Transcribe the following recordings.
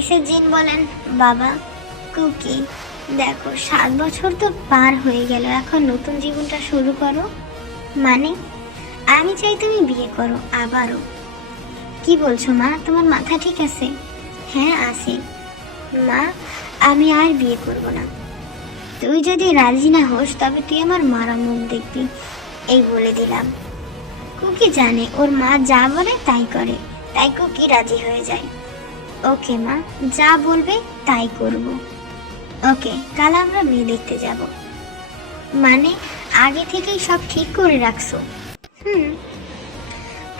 Mrs জিন বলেন, বাবা কুকি, দেখো 7 বছর তো পার হয়ে গেল, এখন নতুন জীবনটা শুরু করো। মানে আমি চাই তুমি বিয়ে করো আবারও। কি বলছো মা, তোমার মাথা ঠিক আছে? হ্যাঁ আছে মা, আমি আর বিয়ে করব না। তুই যদি রাজি না হোস তবে তুই আমার মারা মুখ দেখবি, এই বলে দিলাম। কুকি জানে ওর মা যা বলে তাই করে, তাই কুকি রাজি হয়ে যায়। ওকে মা, যা বলবে তাই করব। ওকে, কাল আমরা মেয়ে দেখতে যাব। মানে আগে থেকেই সব ঠিক করে রাখছো? হুম।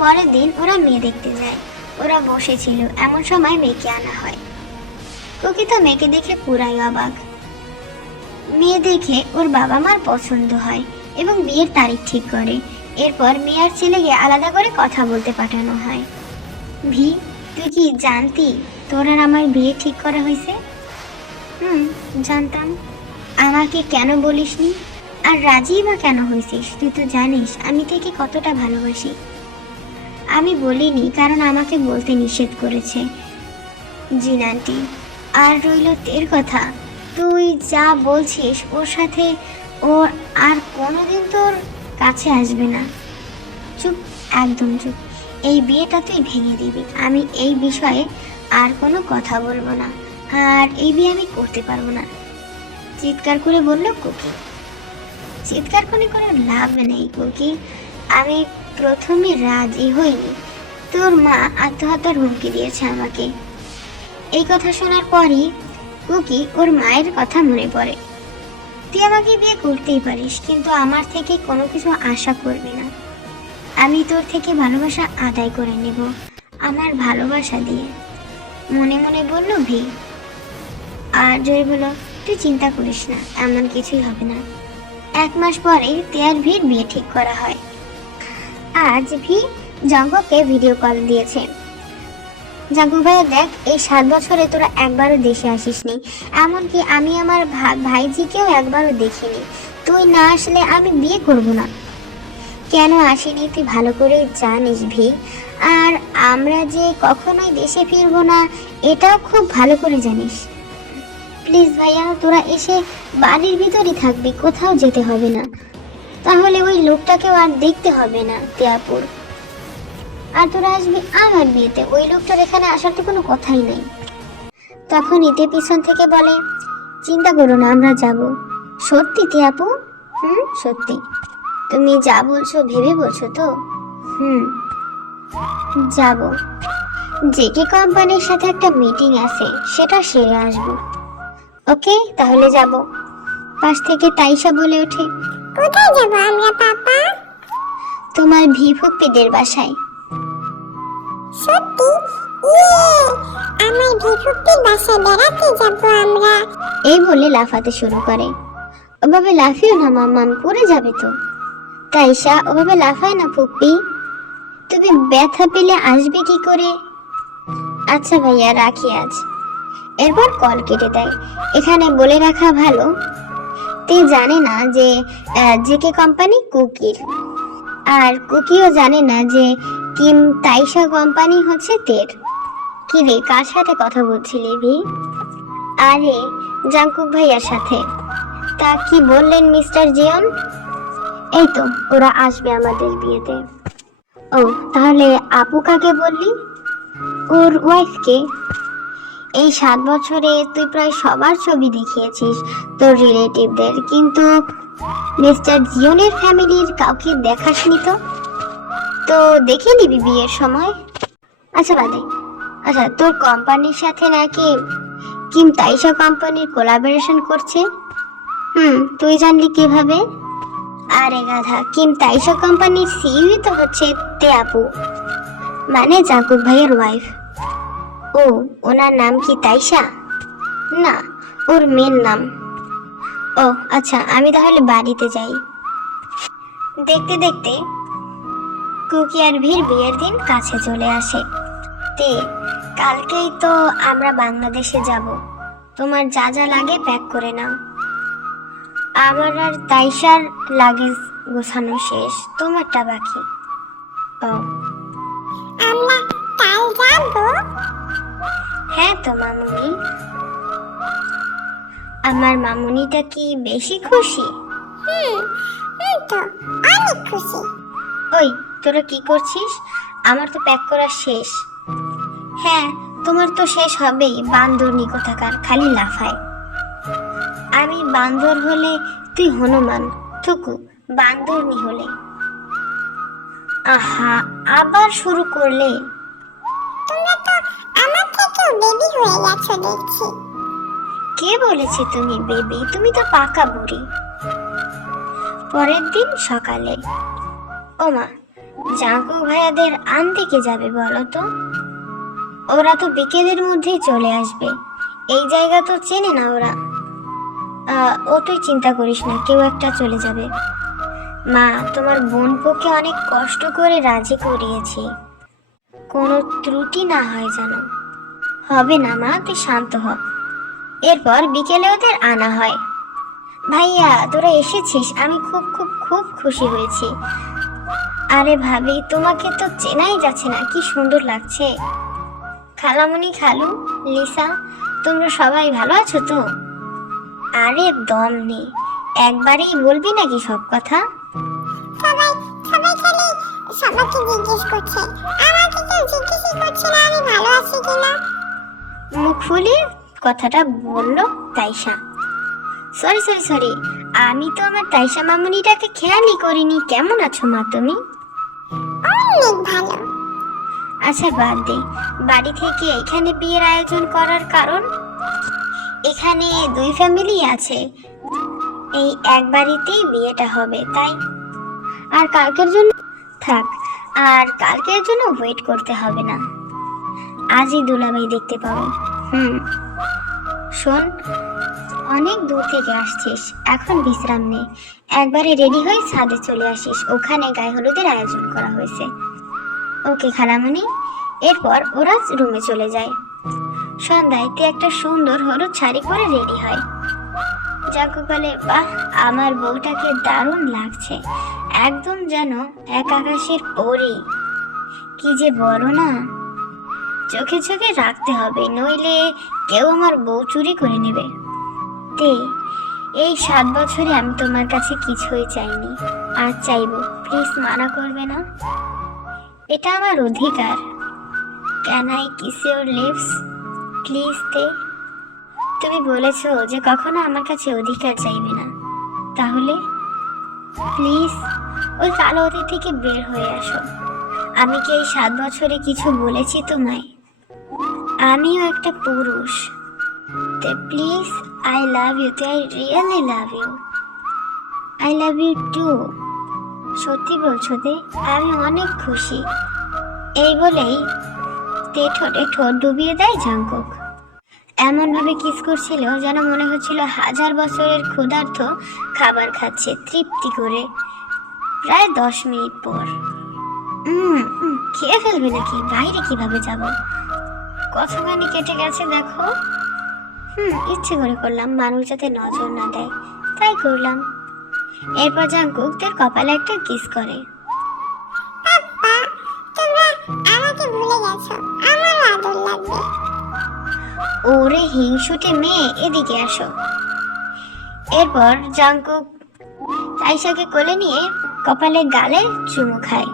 পরের দিন ওরা মেয়ে দেখতে যায়। ওরা বসেছিল, এমন সময় মেয়েকে আনা হয়। কুকি তো মেয়েকে দেখে পুরাই অবাক। মেয়ে দেখে ওর বাবা মার পছন্দ হয় এবং বিয়ের তারিখ ঠিক করে। এরপর মেয়ে আর ছেলেকে আলাদা করে কথা বলতে পাঠানো হয়। ভি, তুই কি জানতি তোর আর আমার বিয়ে ঠিক করা হয়েছে? হুম, জানতাম। আমাকে কেন বলিসনি? আর রাজি বা কেন হয়েছিস? তুই তো জানিস আমি থেকে কতটা ভালোবাসি। আমি বলিনি কারণ আমাকে বলতে নিষেধ করেছে জিন আন্টি। আর রইল তের কথা, তুই যা বলছিস ওর সাথে ওর আর কোনোদিন তোর কাছে আসবে না। চুপ, একদম চুপ। এই বিয়েটা তুই ভেঙে দিবি। আমি এই বিষয়ে আর কোনো কথা বলবো না, আর এই বিয়ে আমি করতে পারবো না, চিৎকার করে বলল কুকি। চিৎকার করে কোনো লাভ নেই কুকি, আমি প্রথমে রাজি হইনি, তোর মা আত্মহত্যার হুমকি দিয়েছে আমাকে। এই কথা শোনার পরই কুকি ওর মায়ের কথা মনে পড়ে। তুই আমাকে বিয়ে করতেই পারিস, কিন্তু আমার থেকে কোনো কিছু আশা করবি না। আমি তোর থেকে ভালোবাসা আদায় করে নেব আমার ভালোবাসা দিয়ে, মনে মনে বলল ভি। আর জয় বলল, তুই চিন্তা করিস না, এমন কিছুই হবে না। 1 মাস পরে তেয়ার ভির বিয়ে ঠিক করা হয়। আজ ভি জঙ্গকে ভিডিও কল দিয়েছে। জাঙ্গু ভাইয়া দেখ, এই 7 বছরে তোরা একবারও দেশে আসিসনি, এমনকি আমি আমার ভাইজিকেও একবারও দেখিনি। তুই না আসলে আমি বিয়ে করব না। কেন আসিনি তুই ভালো করে জানিস ভি, আর আমরা যে কখনোই দেশে ফিরবো না এটাও খুব ভালো করে জানিস। প্লিজ ভাইয়া, তোরা এসে বাড়ির ভিতরই থাকবি, কোথাও যেতে হবে না, তাহলে ওই লোকটাকেও আর দেখতে হবে না তিয়াপুর। আর তোরা আসবি আমার বিয়েতে, ওই লোকটার এখানে আসার তো কোনো কথাই নেই। তখন ইতে পিছন থেকে বলে, চিন্তা করো না, আমরা যাব। সত্যি তিয়াপু? হুম, সত্যি। তুমি যা বলছো ভেবে বলছো তো? হুম, যাব। জেকে কোম্পানির সাথে একটা মিটিং আছে, সেটা সেরে আসবো। ওকে, তাহলে যাব। পাশ থেকে তাইশা বলে ওঠে, কোথায় যাব আমরা পাপা? তোমার ভিফুপিদের বাসায়। সত্যি? আমার ভিফুপির বাসায় বেড়াতে যাব আমরা। এই বলে লাফাতে শুরু করে। ওভাবে লাফিও না মাম্মাম, পড়ে যাবে তো। তাইশা, ওভাবে লাফায় না ফুপ্পি, তুমি ব্যথা পেলে আসবে কি করে? আচ্ছা ভাইয়া, রাখি আজ। এরপর কল কেটে দেয়। এখানে বলে রাখা ভালো, তে জানে না যে জেকে কোম্পানি কুকির, আর কুকিও জানে না যে কিম তাইশা কোম্পানি হচ্ছে তের। কি রে, কার সাথে কথা বলছিলি ভি? আরে জাঙ্কুক ভাইয়ার সাথে। তা কি বললেন মিস্টার জিয়ন? এই তো ওরা আসবে আমাদের বিয়েতে। ও, তাহলে আপু কাকে বললি? ওর ওয়াইফকে। এই 7 বছরে তুই প্রায় সবার ছবি দেখিয়েছিস তোর রিলেটিভদের, কিন্তু মিস্টার জিওনের ফ্যামিলির কাউকে দেখাসনি তো। তো দেখে নিবি বিয়ের সময়। আচ্ছা বাদে, আচ্ছা তোর কোম্পানির সাথে নাকি কিম তাইশা কোম্পানির কোলাবোরেশন করছে? তুই জানলি কিভাবে? আরে গাধা, কিম তাইশা কোম্পানির সিইও তো হচ্ছে তে আপু, মানে জাকুব ভাইয়ের ওয়াইফ। ও, ওনার নাম কি তাইশা? না, ওর মেয়ের নাম। ও আচ্ছা, আমি তাহলে বাড়িতে যাই। দেখতে দেখতে কুকি আর ভীর বিয়ের দিন কাছে চলে আসে। তে, কালকেই তো আমরা বাংলাদেশে যাব, তোমার যা যা লাগে প্যাক করে নাও। আমার আর তাইশার লাগেজ গোছানো শেষ, তোমারটা বাকি। ও, আমরা কাল যাব? হ্যাঁ তো মামুনি, আমার মামুনিটা কি বেশি খুশি? তো অনেক খুশি। ওই, তোরা কি করছিস? আমার তো প্যাক করা শেষ। হ্যাঁ, তোমার তো শেষ হবেই, বান্দরনি কোথাকার, খালি লাফায়। আমি বান্দর হলে তুই হনুমান, থুকু বান্দরনি হলে। আহা, আবার শুরু করলে। তোমরা তো আমার থেকেও বেবি হয়ে গেছো দেখছি। কে বলেছে তুমি বেবি? তুমি তো পাকা বুড়ি। পরের দিন সকালে, ওমা, জাঙ্কুক ভাইয়াদের আনতে কে যাবে বলো তো? ওরা তো বিকেলের মধ্যেই চলে আসবে। এই জায়গা তো চেনে না ওরা। ও তুই চিন্তা করিস না, কেউ একটা চলে যাবে। মা, তোমার বোনপোকে অনেক কষ্ট করে রাজি করিয়েছি, কোনো ত্রুটি না হয় যেন। হবে না মা, তুই শান্ত হ। এরপর বিকেলে ওদের আনা হয়। ভাইয়া, তোরা এসেছিস, আমি খুব খুব খুব খুশি হয়েছি। আরে ভাবি, তোমাকে তো চেনাই যাচ্ছে না, কি সুন্দর লাগছে। খালামণি, খালু, লিসা, তোমরা সবাই ভালো আছো তো? আরে দম নেই, একবারেই বলবি নাকি সব কথা? সবাই সবাই খালি সবাইকে জিজ্ঞেস করছে, আমাকে কেউ জিজ্ঞেসই করছে না আমি ভালো আছি কিনা। মুখ ফুলিয়ে কথাটা বললো তাইশা। সরি সরি সরি, আমি তো আমার তাইশা মামুনিটাকে খেয়ালই করিনি। কেমন আছো মা তুমি? অনেক ভালো। আচ্ছা বাদ দে, বাড়ি থেকে এখানে বিয়ের আয়োজন করার কারণ? এখানে দুই ফ্যামিলি আছে, এই এক বাড়িতেই বিয়েটা হবে তাই। আর কালকের জন্য থাক, আর কালকের জন্য ওয়েট করতে হবে না, আজই দুলাভাই দেখতে পাবো। শোন, অনেক দূর থেকে আসছিস, এখন বিশ্রাম নে, একবারে রেডি হয়ে ছাদে চলে আসিস, ওখানে গায়ে হলুদের আয়োজন করা হয়েছে। ওকে খালামণি। এরপর ওরা রুমে চলে যায়। সন্ধ্যায় তে একটা সুন্দর হলুদ শাড়ি পরে রেডি হয়। জাঙ্কুক বলে, বাহ, আমার বউটাকে দারুণ লাগছে, একদম যেন এক আকাশের পরী। কি যে বলো না, চোখে চোখে রাখতে হবে, নইলে কেউ আমার বউ চুরি করে নেবে। তে, এই 7 বছরে আমি তোমার কাছে কিছুই চাইনি, আর চাইবো, প্লিজ মানা করবে না, এটা আমার অধিকার। Can I kiss your lips please তে? তুমি বলেছো যে কখনো আমার কাছে অধিকার চাইবে না, তাহলে প্লিজ ওই কালো অতীত থেকে বের হয়ে আসো। আমি কি এই 7 বছরে কিছু বলেছি তোমায়? আমিও একটা পুরুষ। তে প্লিজ, আই লাভ ইউ, তে I really love you, I love you too. সত্যি বলছো তে? আমি অনেক খুশি। এই বলেই তে ঠোঁটে ঠোঁট ডুবিয়ে দেয় জাঙ্কুক। এমন ভাবে কিস করছিল যেন মনে হচ্ছিল 1000 বছরের ক্ষুধার্ত খাবার খাচ্ছে তৃপ্তি করে। প্রায় 10 মিনিট পর, খেয়ে ফেলবে নাকি? বাইরে কিভাবে যাব? কতখানি কেটে গেছে দেখো। ইচ্ছে করে করলাম, মানুষ যাতে নজর না দেয়, তাই করলাম। এরপর জাঙ্কুক তার কপালে একটা কিস করে। পাপ্পা, তোমরা আমাকে ভুলে গেছো, আমার আদর লাগবে। ওরে হিংসুটে মেয়ে, এদিকে আসো। এরপর জাঙ্কুক তাইশাকে কোলে নিয়ে কপালে গালে চুমু খায়,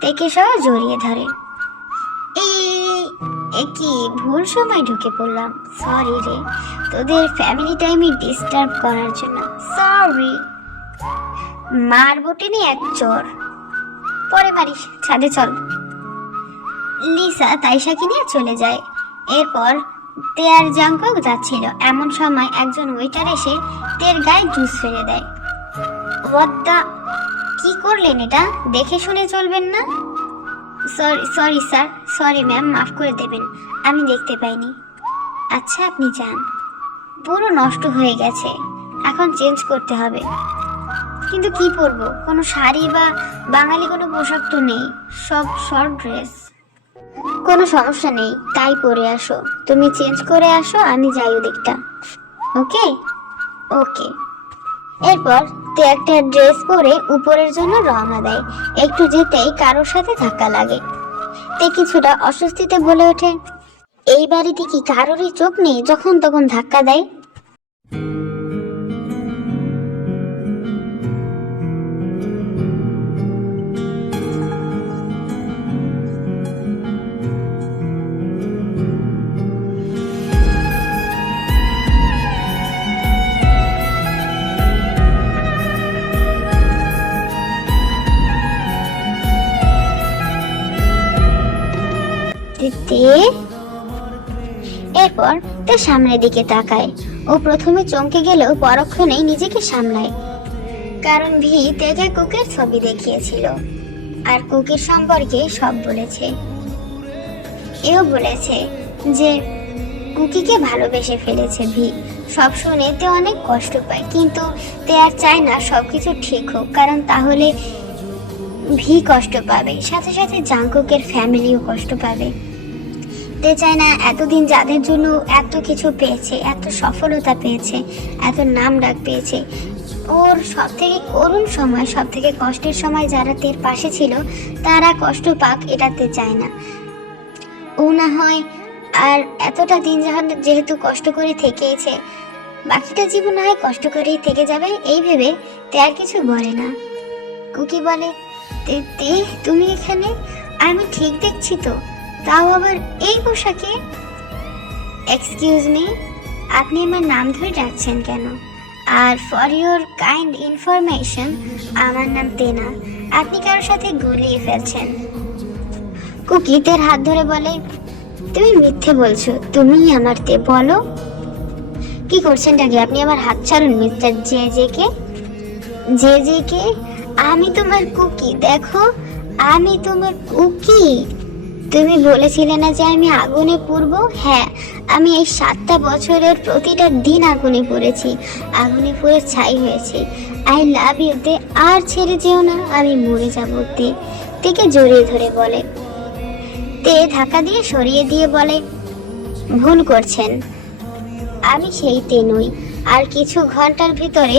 তেকে সহ জড়িয়ে ধরে। কি ভুল সময় ঢুকে পড়লাম, সরি রে, তোদের ফ্যামিলি টাইমে ডিস্টার্ব করার জন্য সরি। মার বটেনি এক চোর, পরে মারিস, ছাদে চল। লিসা তাইশাকে নিয়ে চলে যায়। এরপর তে আর জাঙ্কুক যাচ্ছিল, এমন সময় একজন ওয়েটার এসে তের গায়ে জুস ফেলে দেয়। ওয়াদ্দা, কি করলেন এটা? দেখে শুনে চলবেন না? Sorry sorry sir, sorry ma'am, মাফ করে দেবেন, আমি দেখতে পাইনি। আচ্ছা আপনি যান, পুরো নষ্ট হয়ে গেছে, এখন চেঞ্জ করতে হবে। কিন্তু কি পরবো? কোনো শাড়ি বা বাঙালি কোনো পোশাক তো নেই, সব শর্ট ড্রেস। কোনো সমস্যা নেই, তাই পরে আসো, তুমি চেঞ্জ করে আসো, আমি যাই ওদিকটা। ওকে ওকে। এরপর তে একটা ড্রেস পরে উপরের জন্য রওনা দেয়। একটু যেতেই কারোর সাথে ধাক্কা লাগে। তে কিছুটা অস্বস্তিতে বলে ওঠে, এই বাড়িতে কি কারোরই চোখ নেই যখন তখন ধাক্কা দেয়? তে এরপর তে সামনের দিকে তাকায়। ও প্রথমে চমকে গেলেও পরক্ষণেই নিজেকে সামলায়, কারণ ভি তেকে কুকের ছবি দেখিয়েছিল আর কুকের সম্পর্কে সব বলেছে। এও বলেছে যে কুকিকে ভালোবেসে ফেলেছে ভি। সব শুনে তে অনেক কষ্ট পায়, কিন্তু তে আর চায় না সবকিছু ঠিক হোক, কারণ তাহলে ভি কষ্ট পাবে, সাথে সাথে জাংকুকের ফ্যামিলিও কষ্ট পাবে। তে চায় না এতদিন যাদের জন্য এত কিছু পেয়েছে, এত সফলতা পেয়েছে, এত নাম ডাক পেয়েছে, ওর সব থেকে করুণ সময়, সব থেকে কষ্টের সময় যারা তের পাশে ছিল তারা কষ্ট পাক, এটাতে চায় না। ও না হয় আর এতটা দিন যেহেতু কষ্ট করে থেকেছে, বাকিটা জীবন না হয় কষ্ট করেই থেকে যাবে, এই ভেবে তে আর কিছু বলে না। কুকি বলে, তে তুমি এখানে? আমি ঠিক দেখছি তো, তাও আবার এই পোশাকে? এক্সকিউজ মি, আপনি আমার নাম ধরে ডাকছেন কেন? আর ফর ইউর কাইন্ড ইনফরমেশন, আমার নাম তেনা। আপনি কারোর সাথে গুলিয়ে ফেলছেন। কুকি তের হাত ধরে বলে, তুমি মিথ্যে বলছো, তুমিই আমার তে, বলো কি করছেনটা কি? আপনি আমার হাত ছাড়ুন মিস্টার জে কে। আমি তোমার কুকি, দেখো আমি তোমার কুকি। তুমি বলেছিলে না যে আমি আগুনে পুড়বো? হ্যাঁ, আমি এই 7টা বছরের প্রতিটা দিন আগুনে পুড়েছি, আগুনে পুড়ে ছাই হয়েছি। আই লাভ ইউ তে, আর ছেড়ে যেও না, আমি মরে যাবো তে। তেকে জড়িয়ে ধরে বলে। তে ধাক্কা দিয়ে সরিয়ে দিয়ে বলে, ভুল করছেন, আমি সেই তে নই। আর কিছু ঘন্টার ভিতরে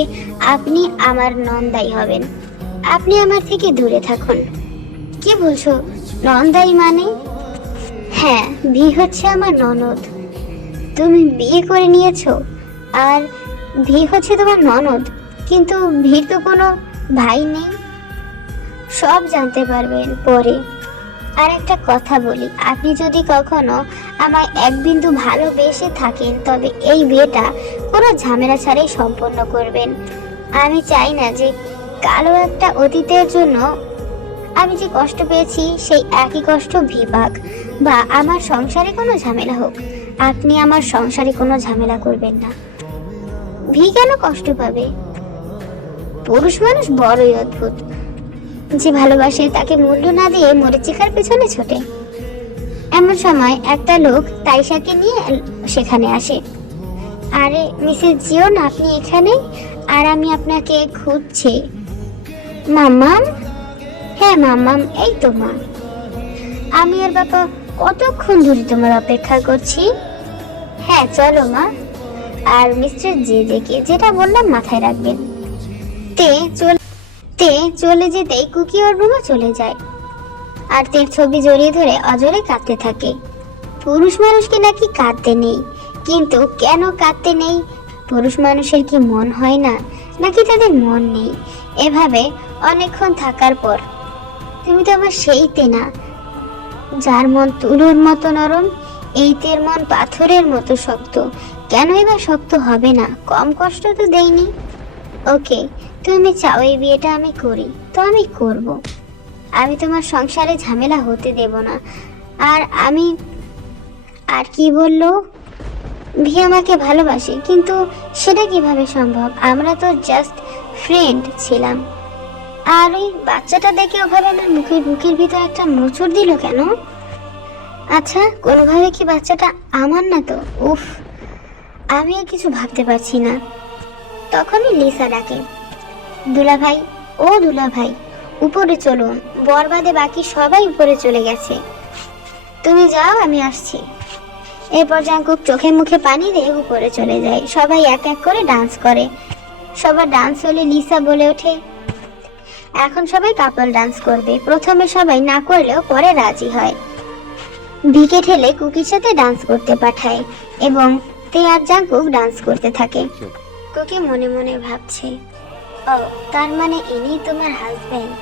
আপনি আমার নন্দাই হবেন। আপনি আমার থেকে দূরে থাকুন। কি বলছো? নন্দাই মানে? হ্যাঁ, ভি হচ্ছে আমার ননদ। তুমি বিয়ে করে নিয়েছো আর ভি হচ্ছে তোমার ননদ, কিন্তু ভির তো কোনো ভাই নেই। সব জানতে পারবেন পরে। আর একটা কথা বলি, আপনি যদি কখনো আমায় এক বিন্দু ভালোবেসে থাকেন, তবে এই বিয়েটা কোনো ঝামেলা ছাড়াই সম্পন্ন করবেন। আমি চাই না যে কালো একটা অতীতের জন্য আমি যে কষ্ট পেয়েছি সেই একই কষ্ট ভি পাক, বা আমার সংসারে কোনো ঝামেলা হোক। আপনি আমার সংসারে কোনো ঝামেলা করবেন না। ভি কেন কষ্ট পাবে? পুরুষ মানুষ বড়ই অদ্ভুত, যে ভালোবাসে তাকে মূল্য না দিয়ে মরিচিকার পেছনে ছোটে। এমন সময় একটা লোক তাইশাকে নিয়ে সেখানে আসে। আরে মিসেস জিওন, আপনি এখানে? আর আমি আপনাকে খুঁজছি। মাম্মাম? হ্যাঁ মাম্মাম, এই তো মা। আমি আর বাবা কতক্ষণ ধরে তোমার অপেক্ষা করছি। হ্যাঁ চলো মা। আর মিস্টার জেকে যেটা বললাম মাথায় রাখবেন। তে চলে যেতেই কুকি ওর রুমে চলে যায় আর তের ছবি জড়িয়ে ধরে অজরে কাঁদতে থাকে। পুরুষ মানুষকে নাকি কাঁদতে নেই, কিন্তু কেন কাঁদতে নেই? পুরুষ মানুষের কি মন হয় না, নাকি তাদের মন নেই? এভাবে অনেকক্ষণ থাকার পর, তুমি তো আমার সেই তেনা, যার মন তুলোর মতো নরম, এই তের মন পাথরের মতো শক্ত। কেন এবার শক্ত হবে না? কম কষ্ট তো দেয়নি। ওকে, তুমি চাও এই বিয়েটা আমি করি, তো আমি করব। আমি তোমার সংসারে ঝামেলা হতে দেব না। আর কি বললো? ভি আমাকে ভালোবাসে, কিন্তু সেটা কিভাবে সম্ভব? আমরা তো জাস্ট ফ্রেন্ড ছিলাম। আর ওই বাচ্চাটা দেখে ওভাবে আমার বুকের ভিতর একটা মোচড় দিল কেন? আচ্ছা, কোনোভাবে কি বাচ্চাটা আমার না তো? উফ, আমি আর কিছু ভাবতে পারছি না। তখনই লিসা ডাকে, দুলাভাই, ও দুলাভাই, উপরে চলুন। বরবাদে বাকি সবাই উপরে চলে গেছে, তুমি যাও, আমি আসছি। এরপর জাংকুক চোখে মুখে পানি দিয়ে উপরে চলে যায়। সবাই এক এক করে ডান্স করে। সবার ডান্স হলে লিসা বলে ওঠে, এখন সবাই কাপল ডান্স করবে। প্রথমে সবাই না করলেও পরে রাজি হয়। ভিকে ঠেলে কুকির সাথে ডান্স করতে পাঠায় এবং তে আর জাঙ্কুক ডান্স করতে থাকে। কুকি মনে মনে ভাবছে, ও তার মানে ইনি তোমার হাজবেন্ড।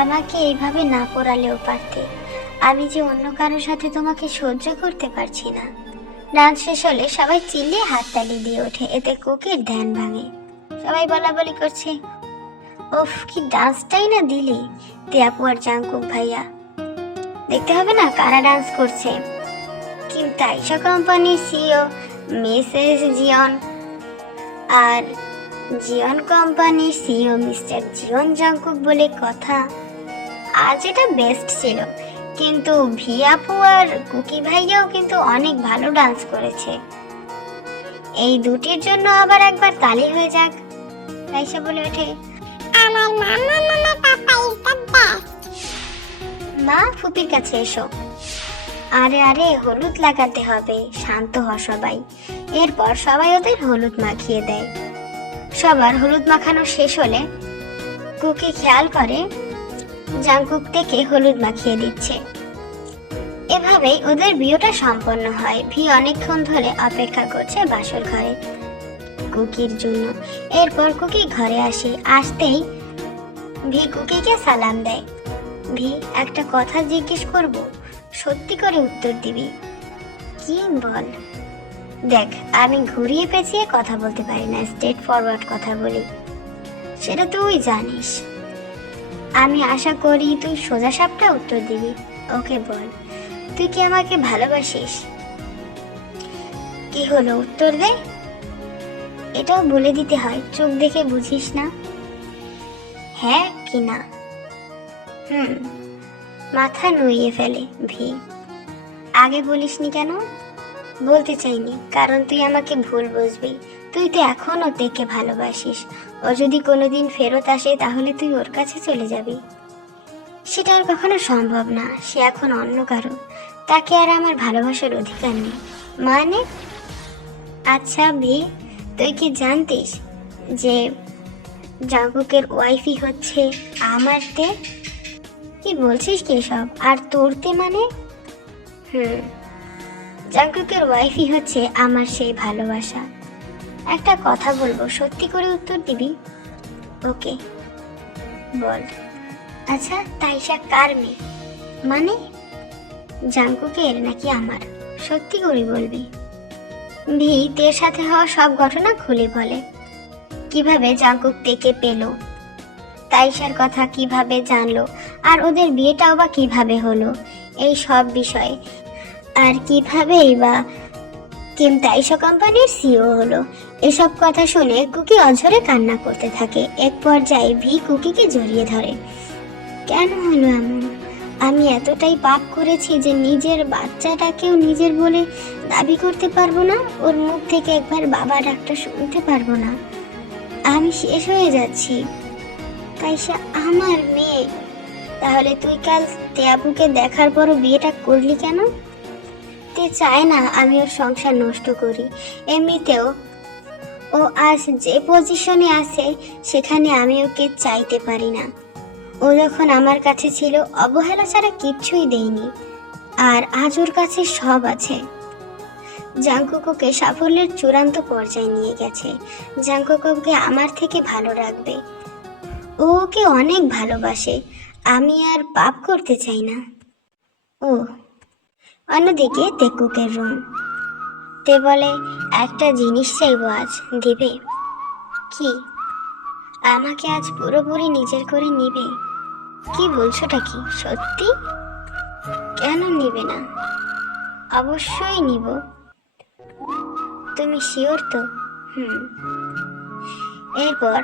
আমাকে এইভাবে না পড়ালেও পারতে, আমি যে অন্য কারোর সাথে তোমাকে সহ্য করতে পারছি না। ডান্স শেষ হলে সবাই চিল্লিয়ে হাততালি দিয়ে ওঠে, এতে কুকির ধ্যান ভাঙে। সবাই বলা বলি করছে, ওফ কি ডান্সটাই না দিলি তে আপু আর জাঙ্কুক ভাইয়া। দেখতে হবে না কারা ডান্স করছে। কিম তাইশা কোম্পানির সিইও মিসেস জিয়ন আর জিয়ন কোম্পানির সিইও মিস্টার জিয়ন জাঙ্কুক বলে কথা। আজ এটা বেস্ট ছিল, কিন্তু ভি আপু আর কুকি ভাইয়াও কিন্তু অনেক ভালো ডান্স করেছে। এই দুটির জন্য আবার একবার তালি হয়ে যাক। তাইশা বলে ওঠে, আমার মামা মামা পাপা ইজ দ্য বেস্ট। মা ফুপির কাছে এসো। আরে আরে হলুদ লাগাতে হবে, শান্ত হ সবাই। এরপর সবাই ওদের হলুদ মাখিয়ে দেয়। সবার হলুদ মাখানো শেষ হলে কুকি খেয়াল করে জাঙ্কুক থেকে হলুদ মাখিয়ে দিচ্ছে। এভাবেই ওদের বিয়েটা সম্পন্ন হয়। ভি অনেকক্ষণ ধরে অপেক্ষা করছে বাসর ঘরে কুকির জন্য। এরপর কুকি ঘরে আসতেই ভি কুকিকে সালাম দেয়। ভি একটা কথা জিজ্ঞেস করব, সত্যি করে উত্তর দিবি। কি বল। দেখ আমি ঘুরিয়ে পেঁচিয়ে কথা বলতে পারি না, স্ট্রেট ফরওয়ার্ড কথা বলি, সেটা তুই জানিস। আমি আশা করি তুই সোজা সাপটা উত্তর দিবি। ওকে বল, তুই কি আমাকে ভালোবাসিস? কি হলো উত্তর দে। এটাও বলে দিতে হয়, চোখ দেখে বুঝিস না? হ্যাঁ কি না? মাথা নুইয়ে ফেলে ভি। আগে বলিসনি কেন? বলতে চাইনি, কারণ তুই আমাকে ভুল বুঝবি। তুই তো এখনো তেকে ভালোবাসিস। ও যদি কোনোদিন ফেরত আসে তাহলে তুই ওর কাছে চলে যাবি। সেটা আর কখনো সম্ভব না। সে এখন অন্য কারো, তাকে আর আমার ভালোবাসার অধিকার নেই। মানে? আচ্ছা ভি, তুই কি জানতিস যে জাঙ্কুকের ওয়াইফই হচ্ছে আমার তে? কি বলছিস কি সব? আর তোর তে মানে? জাঙ্কুকের ওয়াইফই হচ্ছে আমার সেই ভালোবাসা। একটা কথা বলবো, সত্যি করে উত্তর দিবি? ওকে বল। আচ্ছা তাইশা কার মেয়ে? মানে জাঙ্কুকের নাকি আমার? সত্যি করে বলবি। ভি তের সাথে হওয়া সব ঘটনা খুলে বলে। কিভাবে জাঙ্কুক তেকে পেল, তাইশার কথা কিভাবে জানলো, আর ওদের বিয়েটাও বা কিভাবে হলো, এই সব বিষয়ে। আর কিভাবেই বা কিম তাইশা কোম্পানির সিইও হলো। এসব কথা শুনে কুকি অঝরে কান্না করতে থাকে। এক পর্যায়ে ভি কুকিকে জড়িয়ে ধরে। কেন হলো এমন? আমি এতটাই পাপ করেছি যে নিজের বাচ্চাটাকেও নিজের বলে দাবি করতে পারবো না, ওর মুখ থেকে একবার বাবা ডাকটা শুনতে পারবো না। আমি শেষ হয়ে যাচ্ছি। তাইশা আমার মেয়ে। তাহলে তুই কাল তিয়াবুকে দেখার পরও বিয়েটা করলি কেন? তে চায় না আমি ওর সংসার নষ্ট করি। এমনিতেও ও আজ যে পজিশনে আছে সেখানে আমি ওকে চাইতে পারি না। ও যখন আমার কাছে ছিল অবহেলা ছাড়া কিচ্ছুই দেয়নি, আর আজ ওর কাছে সব আছে। জাঙ্কুক ওকে সাফল্যের চূড়ান্ত পর্যায়ে নিয়ে গেছে। জাঙ্কুক ওকে আমার থেকে ভালো রাখবে। ও ওকে অনেক ভালোবাসে। আমি আর পাপ করতে চাই না। ও অন্যদিকে তেকুকের রুম। তে বলে, একটা জিনিস চাইবো আজ, দিবে? কি? আমাকে আজ পুরোপুরি নিজের করে নিবে? কি বলছোটা কি সত্যি? কেন নিবে না? অবশ্যই নিব। তুমি শিওর তো? এরপর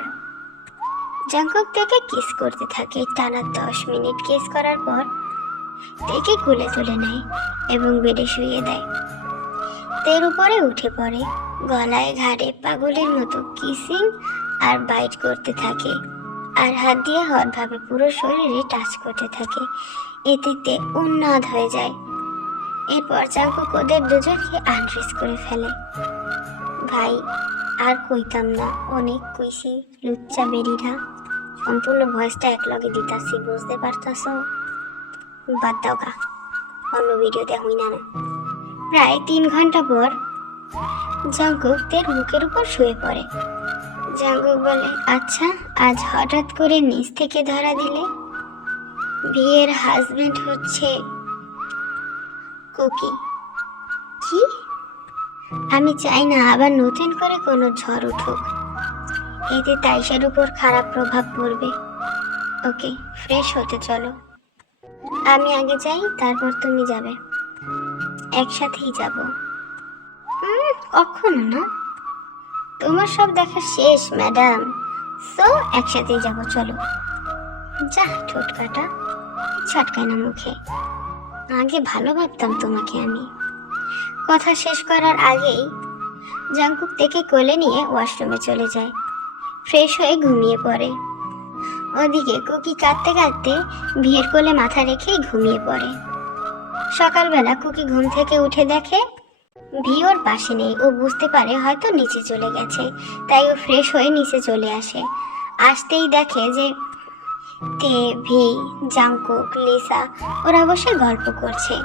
জাঙ্কুক থেকে কিস করতে থাকে টানা 10 মিনিট। কিস করার পর তেকে কোলে তুলে নেয় এবং বেডে শুইয়ে দেয়। তের উপরে উঠে পড়ে, গলায় ঘাড়ে পাগলের মতো কিসিং আর বাইট করতে থাকে, আর হাত দিয়ে হটভাবে পুরো শরীরে টাচ করতে থাকে। এতে তে উন্মাদ হয়ে যায়। এরপর জাঙ্কুক ওদের দুজনকে আনড্রেস করে ফেলে। ভাই আর কইতাম না, অনেক কইছি। লুচ্চা বেরিরা সম্পূর্ণ ভয়েসটা একলগে দিতাছি, বুঝতে পারতাছ? বাদ দাও গা। অন্য ভিডিওতে হই না। প্রায় 3 ঘন্টা পর জাঙ্কুক তের বুকের উপর শুয়ে পড়ে। জাঙ্কুক বলে, আচ্ছা আজ হঠাৎ করে নিচ থেকে ধরা দিলে? বিয়ের হাজবেন্ড হচ্ছে কুকি। কি? আমি চাই না আবার নতুন করে কোনো ঝড় উঠুক, এতে তাইশার উপর খারাপ প্রভাব পড়বে। ওকে, ফ্রেশ হতে চলো। আমি আগে যাই, তারপর তুমি যাবে। একসাথেই যাব। কখনো না, তোমার সব দেখা শেষ ম্যাডাম, সো একসাথেই যাব, চলো। যা ঠোঁট কাটা, ছটকায় না মুখে। আগে ভালো ভাবতাম তোমাকে আমি। কথা শেষ করার আগেই জাঙ্কুক থেকে কোলে নিয়ে ওয়াশরুমে চলে যায়। ফ্রেশ হয়ে ঘুমিয়ে পড়ে। ওদিকে কুকি কাঁদতে কাঁদতে ভিয়ের কোলে মাথা রেখেই ঘুমিয়ে পড়ে। সকালবেলা কুকি ঘুম থেকে উঠে দেখে ভি ওর পাশে নেই। ও বুঝতে পারে হয়তো নিচে চলে গেছে, তাই ও ফ্রেশ হয়ে নিচে চলে আসে। আসতেই দেখে যে তে, ভি, জাঙ্কুক, লিসা ওরা বসে গল্প করছে।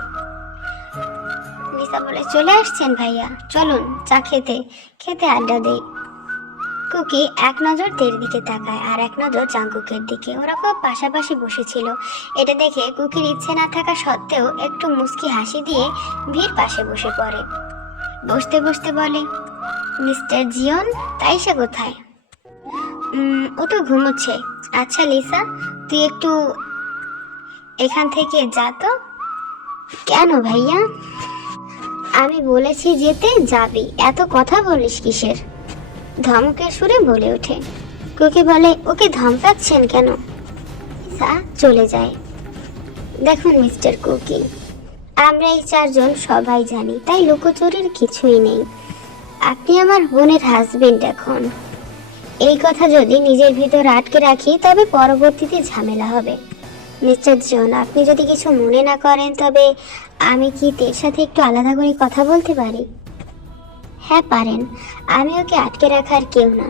লিসা বলে, চলে আসছেন ভাইয়া, চলুন চা খেতে খেতে আড্ডা দেই। কুকি এক নজর তের দিকে তাকায় আর এক নজর জাঙ্কুকের দিকে। ওরা খুব পাশাপাশি বসেছিল। এটা দেখে কুকির ইচ্ছে না থাকা সত্ত্বেও একটু মুচকি হাসি দিয়ে ভিড় পাশে বসে পড়ে। বসতে বসতে বলে, মিস্টার জিয়ন, তাইশা কোথায়? ও তো ঘুমোচ্ছে। আচ্ছা লিসা, তুই একটু এখান থেকে যা তো। কেন ভাইয়া? আমি বলেছি যেতে, যাবি, এত কথা বলিস কিসের? ধমকের সুরে বলে ওঠে। কুকি বলে, ওকে ধমকাচ্ছেন কেন? লিসা চলে যায়। দেখুন মিস্টার কুকি, আমরা এই 4 জন সবাই জানি, তাই লুকোচুরির কিছুই নেই। আপনি আমার বোনের হাজবেন্ড। এখন এই কথা যদি নিজের ভিতর আটকে রাখি তবে পরবর্তীতে ঝামেলা হবে। মিস্টার জন, আপনি যদি কিছু মনে না করেন তবে আমি কি তের সাথে একটু আলাদা করে কথা বলতে পারি? হ্যাঁ পারেন, আমি ওকে আটকে রাখার কেউ না।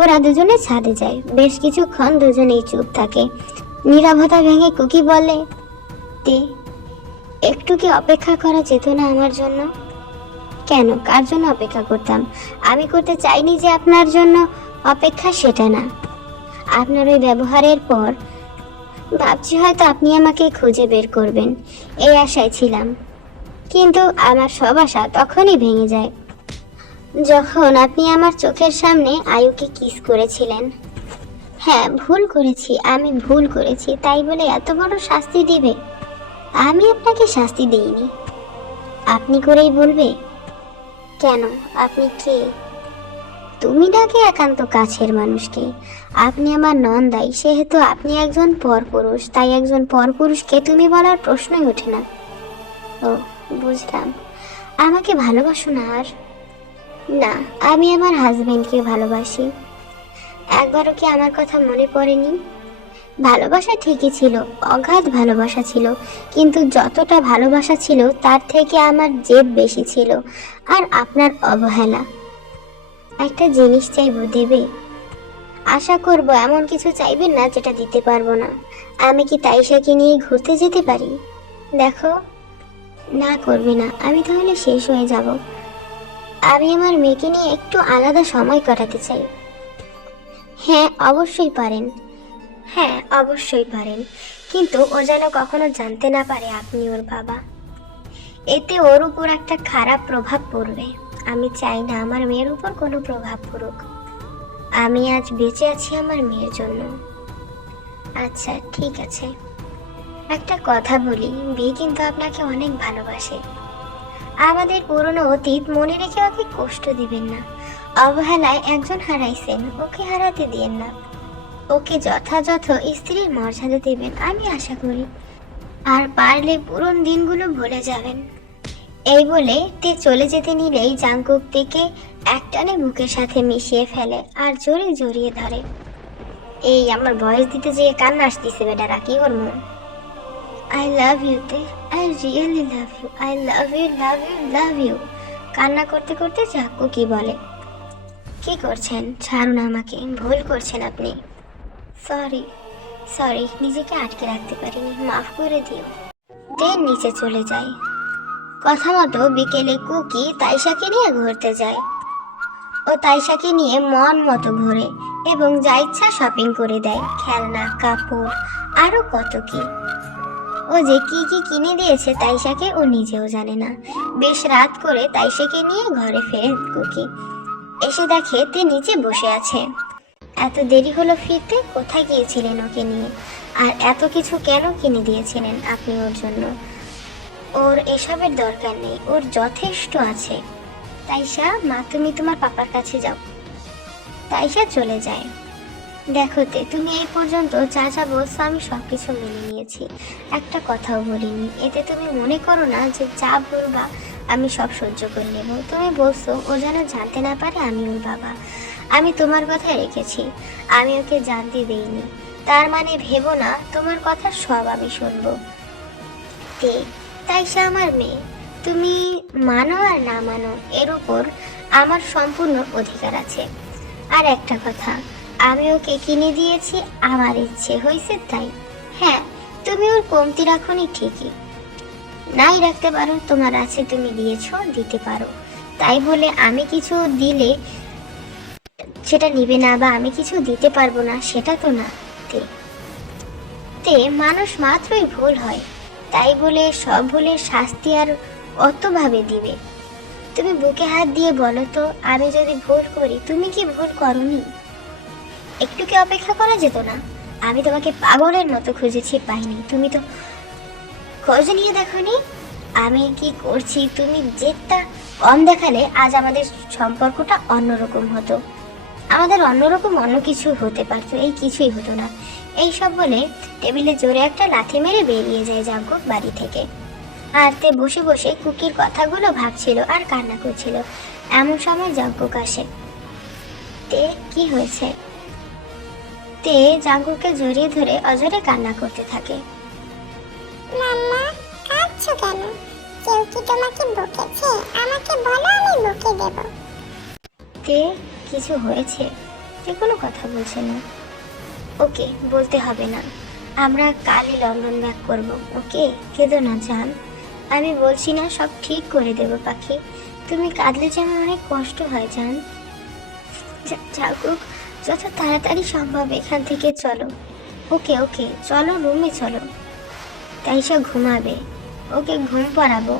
ওরা দুজনে ছাদে যায়। বেশ কিছুক্ষণ দুজনেই চুপ থাকে। নীরবতা ভেঙে কুকি বলে, তে, একটু কি অপেক্ষা করা যেত না আমার জন্য? কেন, কার জন্য অপেক্ষা করতাম? আমি করতে চাইনি যে আপনার জন্য অপেক্ষা, সেটা না। আপনার ওই ব্যবহারের পর ভাবছি হয়তো আপনি আমাকে খুঁজে বের করবেন, এই আশায় ছিলাম। কিন্তু আমার সব আশা তখনই ভেঙে যায় যখন আপনি আমার চোখের সামনে আয়ুকে কিস করেছিলেন। হ্যাঁ, ভুল করেছি, আমি ভুল করেছি, তাই বলে এত বড় শাস্তি দিবে? আমি আপনাকে শাস্তি দেইনি, আপনি করেই বলবে। কেন, আপনি কে? তুমি ডাকে একান্ত কাছের মানুষকে। আপনি আমার নন্দাই, সেহেতু আপনি একজন পরপুরুষ, তাই একজন পরপুরুষকে তুমি বলার প্রশ্নই ওঠে না। ও, বুঝলাম। আমাকে ভালোবাসো না আর? না, আমি আমার হাজবেন্ডকে ভালোবাসি। একবারও কি আমার কথা মনে পড়েনি? ভালোবাসা ঠিকই ছিল, অগাধ ভালোবাসা ছিল, কিন্তু যতটা ভালোবাসা ছিল তার থেকে আমার জেদ বেশি ছিল, আর আপনার অবহেলা। একটা জিনিস চাইবো, দেবে? আশা করব এমন কিছু চাইবেন না যেটা দিতে পারবো না। আমি কি তাইশাকে নিয়ে ঘুরতে যেতে পারি? দেখো, না করবে না, আমি তাহলে শেষ হয়ে যাব। আমি আমার মেয়েকে নিয়ে একটু আলাদা সময় কাটাতে চাই। হ্যাঁ অবশ্যই পারেন, হ্যাঁ অবশ্যই পারেন, কিন্তু ও যেন কখনো জানতে না পারে আপনি ওর বাবা। এতে ওর উপর একটা খারাপ প্রভাব পড়বে। আমি চাই না আমার মেয়ের উপর কোনো প্রভাব পড়ুক। আমি আজ বেঁচে আছি আমার মেয়ের জন্য। আচ্ছা ঠিক আছে, একটা কথা বলি, বি কিন্তু আপনাকে অনেক ভালোবাসে। আমাদের পুরনো অতীত মনে রেখে ওকে কষ্ট দিবেন না। অবহেলায় একজন হারাইছেন, ওকে হারাতে দিয়েন না। ওকে যথাযথ স্ত্রীর মর্যাদা দেবেন, আমি আশা করি। আর পারলে পুরনো দিনগুলো ভুলে যাবেন। এই বলে তে চলে যেতে নিলেই জাঙ্কুক তেকে একটানে বুকের সাথে মিশিয়ে ফেলে আর জোরে জড়িয়ে ধরে। এই আমার ভয়েস দিতে যেয়ে কান্না আসতেছে বেটারা, কি করবো? আই লাভ ইউ তে, I really love you, I love you, love you, love you. কান্না করতে করতে জাঙ্কুক কি বলে, কি করছেন? ছাড়ুন আমাকে, ভুল করছেন আপনি। সরি সরি, নিজেকে আটকে রাখতে পারিনি, মাফ করে দিও। তে নিচে চলে যায়। কথা মতো বিকেলে কুকি তাইশাকে নিয়ে ঘুরতে যায়। ও তাইশাকে নিয়ে মন মতো ঘোরে এবং যা ইচ্ছা শপিং করে দেয়, খেলনা, কাপড়, আরো কত কি। ও যে কি কি কিনে দিয়েছে তাইশাকে ও নিজেও জানে না। বেশ রাত করে তাইশাকে নিয়ে ঘরে ফেরে কুকি। এসে দেখে তে নিচে বসে আছে। এত দেরি হলো ফিরতে? কোথায় গিয়েছিলেন ওকে নিয়ে? আর এত কিছু কেন কিনে দিয়েছিলেন আপনি ওর জন্য? ওর এসবের দরকার নেই, ওর যথেষ্ট আছে। তাইশা, মা তুমি তোমার পাপার কাছে যাও। তাইশা চলে যায়। দেখো তে, তুমি এই পর্যন্ত যা যা বলছো আমি সবকিছু মেনে নিয়েছি, একটা কথাও বলিনি। এতে তুমি মনে করো না যে যা বলবা আমি সব সহ্য করে নেব। তুমি বলছো ও যেন জানতে না পারে আমি ওর বাবা। আমি তোমার কথা রেখেছি, আমি ওকে জানতে দেইনি। তার মানে ভেবো না তোমার কথা সব আমি শুনবো। তে, তাইশা আমার মেয়ে, তুমি মানো আর না মানো এর উপর আমার সম্পূর্ণ অধিকার আছে। আর একটা কথা, আমি ওকে কিনে দিয়েছি আমার ইচ্ছে হয়েছে তাই। হ্যাঁ, তুমি ওর কমতি রাখোনি ঠিকই, নাই রাখতে পারো, তোমার আছে, তুমি দিয়েছো, দিতে পারো। তাই বলে আমি কিছু দিলে সেটা নিবে না বা আমি কিছু দিতে পারবো না সেটা তো না। তে, তে মানুষ মাত্রই ভুল হয়, তাই বলে সব ভুলের শাস্তি আর অতভাবে দিবে? তুমি বুকে হাত দিয়ে বলো তো, আমি যদি ভুল করি তুমি কি ভুল করনি? একটু কি অপেক্ষা করা যেত না? আমি তোমাকে পাগলের মতো খুঁজেছি, পাইনি। তুমি তো খোঁজ নিয়ে দেখোনি আমি কি করছি। তুমি জেদটা কম দেখালে আজ আমাদের সম্পর্কটা অন্যরকম হতো, আমাদের অন্যরকম অন্য কিছু হতে পারতো, এই কিছুই হতো না। এইসব বলে টেবিলে জোরে একটা লাথি মেরে বেরিয়ে যায় জাঙ্কুক বাড়ি থেকে। আর তে বসে বসে কুকির কথাগুলো ভাবছিল আর কান্না করছিল। এমন সময় জাঙ্কুক আসে। তে, কি হয়েছে? তে জাঙ্কুককে জড়িয়ে ধরে অঝরে কান্না করতে থাকে। মাম্মা, কাঁদছো কেন? কেউ কি তোমাকে বকেছে? আমাকে বলো, আমি বকে দেব। তে, কিছু হয়েছে? তে কোনো কথা বলছে না। ওকে, বলতে হবে না, আমরা কালই লন্ডন ব্যাক করব। ওকে, কেঁদো না জান, আমি বলছি না সব ঠিক করে দেব পাখি। তুমি কাঁদলে যেন অনেক কষ্ট হয় জান। জাগুক, যত তাড়াতাড়ি সম্ভব এখান থেকে চলো। ওকে ওকে, চলো রুমে চলো। তাইশা ঘুমাবে, ওকে ঘুম পাড়াবো।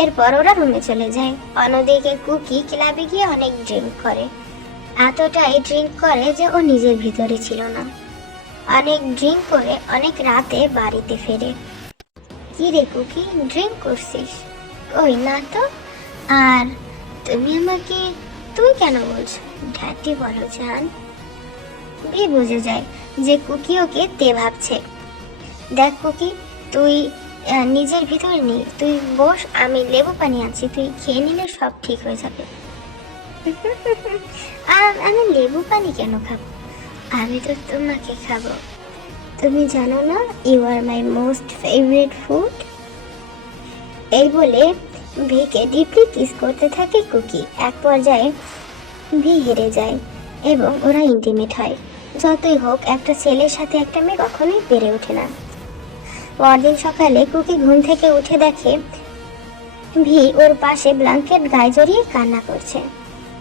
এরপর ওরা রুমে চলে যায়। অন্যদিকে কুকি ক্লাবে গিয়ে অনেক ড্রিঙ্ক করে। এতটাই ড্রিঙ্ক করে যে ও নিজের ভিতরে ছিল না। অনেক ড্রিঙ্ক করে অনেক রাতে বাড়িতে ফেরে। কি রে কুকি, ড্রিঙ্ক করছিস? ওই না তো। আর তুমি আমাকে তুই কেন বলছো? ড্যাডি বলো জান। ভি বুঝে যায় যে কুকি ওকে তে ভাবছে। দেখ কুকি, তুই নিজের ভিতরে নেই, তুই বস, আমি লেবু পানি আনছি, তুই খেয়ে নিলে সব ঠিক হয়ে যাবে। আর আমি লেবু পানি কেন খাবো? আমি তো তোমাকে খাবো। তুমি জানো না you are my most favourite food? এই বলে ভিকে ডিপলি কিস করতে থাকে কুকি। এক পর্যায়ে ভি হেরে যায় এবং ওরা ইন্টিমেট হয়। যতই হোক, একটা ছেলের সাথে একটা মেয়ে কখনোই পেরে ওঠে না। পরদিন সকালে কুকি ঘুম থেকে উঠে দেখে ভি ওর পাশে ব্ল্যাঙ্কেট গায়ে জড়িয়ে কান্না করছে।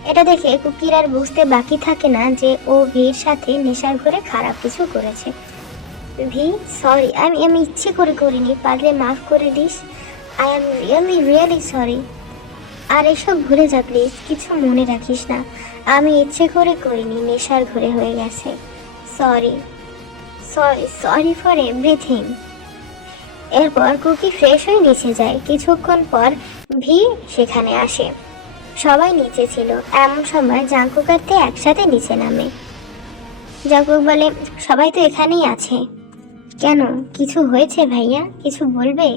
এটা দেখে কুকির আর বুঝতে বাকি থাকে না যে ও ভির সাথে নেশার ঘরে খারাপ কিছু করেছে। ভি, সরি, আমি ইচ্ছে করে করিনি, পারলে মাফ করে দিস। I am really sorry. আর এসব ভুলে যা প্লিজ, কিছু মনে রাখিস না। আমি ইচ্ছে করে করিনি, নেশার ঘরে হয়ে গেছে। Sorry sorry sorry for everything. এরপর কুকি ফ্রেশ হয়ে নিচে যায়। কিছুক্ষণ পর ভি সেখানে আসে। সবাই নিচে ছিল। এমন সময় জাঙ্কুক আর তে একসাথে নিচে নামে। জাঙ্কুক বলে, সবাই তো এখানেই আছে, কেন, কিছু হয়েছে ভাইয়া? কিছু বলবে?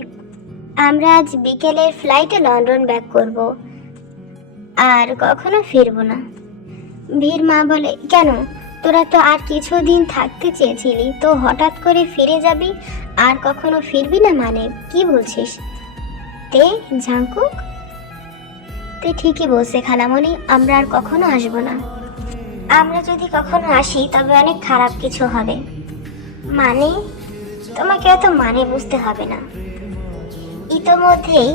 আমরা আজ বিকেলের ফ্লাইটে লন্ডন ব্যাক করব, আর কখনো ফিরবো না। ভীর মা বলে, কেন, তোরা তো আর কিছুদিন থাকতে চেয়েছিলি, তো হঠাৎ করে ফিরে যাবি আর কখনো ফিরবি না মানে কি বলছিস? তে, জাঙ্কুক, তে ঠিকই বলছে খালামণি, আমরা আর কখনো আসবো না। আমরা যদি কখনো আসি তবে অনেক খারাপ কিছু হবে। মানে? তোমাকে এত মানে বুঝতে হবে না। ইতোমধ্যেই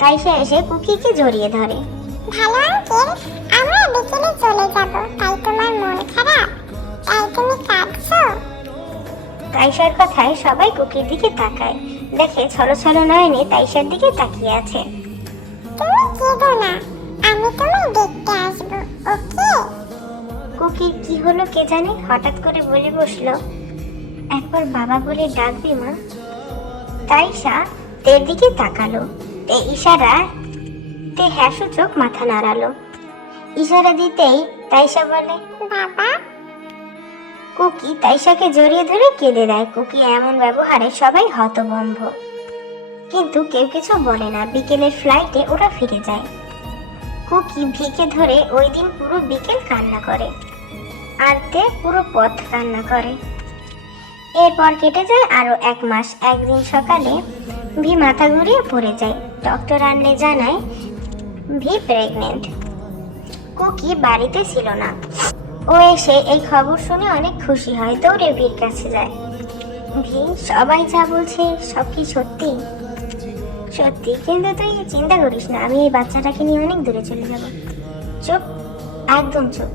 তাইশা এসে কুকিকে জড়িয়ে ধরে। ভালো আঙ্কেল, আমরা বিকেলে চলে যাব, তাই তোমার মন খারাপ? তাই তুমি কাঁদছো? তাইশার কথায় সবাই কুকির দিকে তাকায়, দেখে ছলছল নয়নে তাইশার দিকে তাকিয়ে আছে। তুমি কেঁদো না, আমি তোমায় দেখতে আসবো, ওকে? কুকির কি হলো কে জানে, হঠাৎ করে বলে বসলো, একবার বাবা বলে ডাকবি মা? তাইশা তের দিকে তাকালো, তে ইশারা তে হ্যাঁ সূচক মাথা নাড়ালো। ইশারা দিতেই তাইশা বলে বাবা। কুকি তাইশাকে জড়িয়ে ধরে কেঁদে দেয়। কুকি এমন ব্যবহারে সবাই হতভম্ব, কিন্তু কেউ কিছু বলে না। বিকেলের ফ্লাইটে ওরা ফিরে যায়। কুকি ভিকে ধরে ওই দিন পুরো বিকেল কান্না করে, আর তে পুরো পথ কান্না করে। এরপর কেটে যায় আরো 1 মাস। একদিন সকালে ভি মাথা ঘুরিয়ে পড়ে যায়। ডক্টর আনলে জানায় ভি প্রেগনেন্ট। কুকি বাড়িতে ছিল না। ও এসে এই খবর শুনে অনেক খুশি হয়, দৌড়ে ভির কাছে যায়। ভি, সবাই যা বলছে সব কি সত্যি? সত্যি, কিন্তু তুই চিন্তা করিস না, আমি এই বাচ্চাটাকে নিয়ে অনেক দূরে চলে যাব। চুপ, একদম চুপ।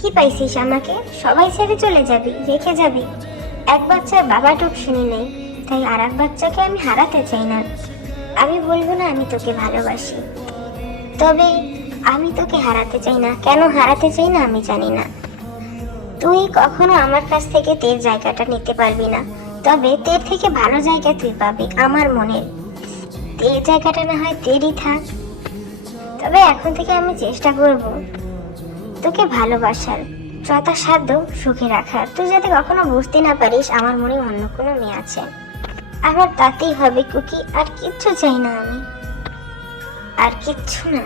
কি পাইছিস আমাকে? সবাই ছেড়ে চলে যাবি, রেখে যাবি? এক বাচ্চার বাবাটুক শুনি নেই, তাই আর এক বাচ্চাকে আমি হারাতে চাই না। আমি বলবো না আমি তোকে ভালোবাসি, তবে আমি তোকে হারাতে চাই না। কেন হারাতে চাই না আমি জানি না। তুই কখনো আমার কাছ থেকে তের জায়গাটা নিতে পারবি না, তবে তের থেকে ভালো জায়গা তুই পাবি আমার মনের। তের জায়গাটা না হয় তেরই থাক, তবে এখন থেকে আমি চেষ্টা করব তোকে ভালোবাসার, যথাসাধ্য সুখে রাখার। তুই যাতে কখনো বুঝতে না পারিস আমার মনে অন্য কোনো মেয়ে আছে। আমার তাতেই হবে কুকি, আর কিচ্ছু চাই না আমি, আর কিচ্ছু না।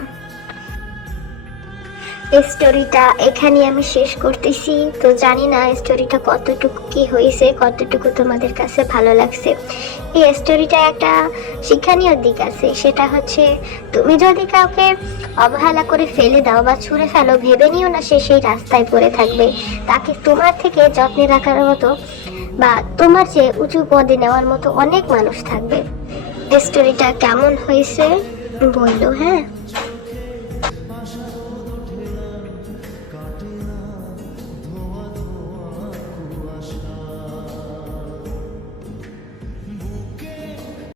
স্টোরিটা এখানে আমি শেষ করতেছি। তো জানি না স্টোরিটা কতটুকু কি হয়েছে, কতটুকু তোমাদের কাছে ভালো লাগছে। এই স্টোরিটা একটা শিক্ষণীয় দিক আছে, সেটা হচ্ছে তুমি যদি কাউকে অবহেলা করে ফেলে দাও বা ছুঁড়ে ফেলো, ভেবে নিও না সে সেই রাস্তায় পড়ে থাকবে। তাকে তোমার থেকে যত্নে রাখার মতো বা তোমার চেয়ে উঁচু পদে নেওয়ার মতো অনেক মানুষ থাকবে। স্টোরিটা কেমন হয়েছে বললো, হ্যাঁ।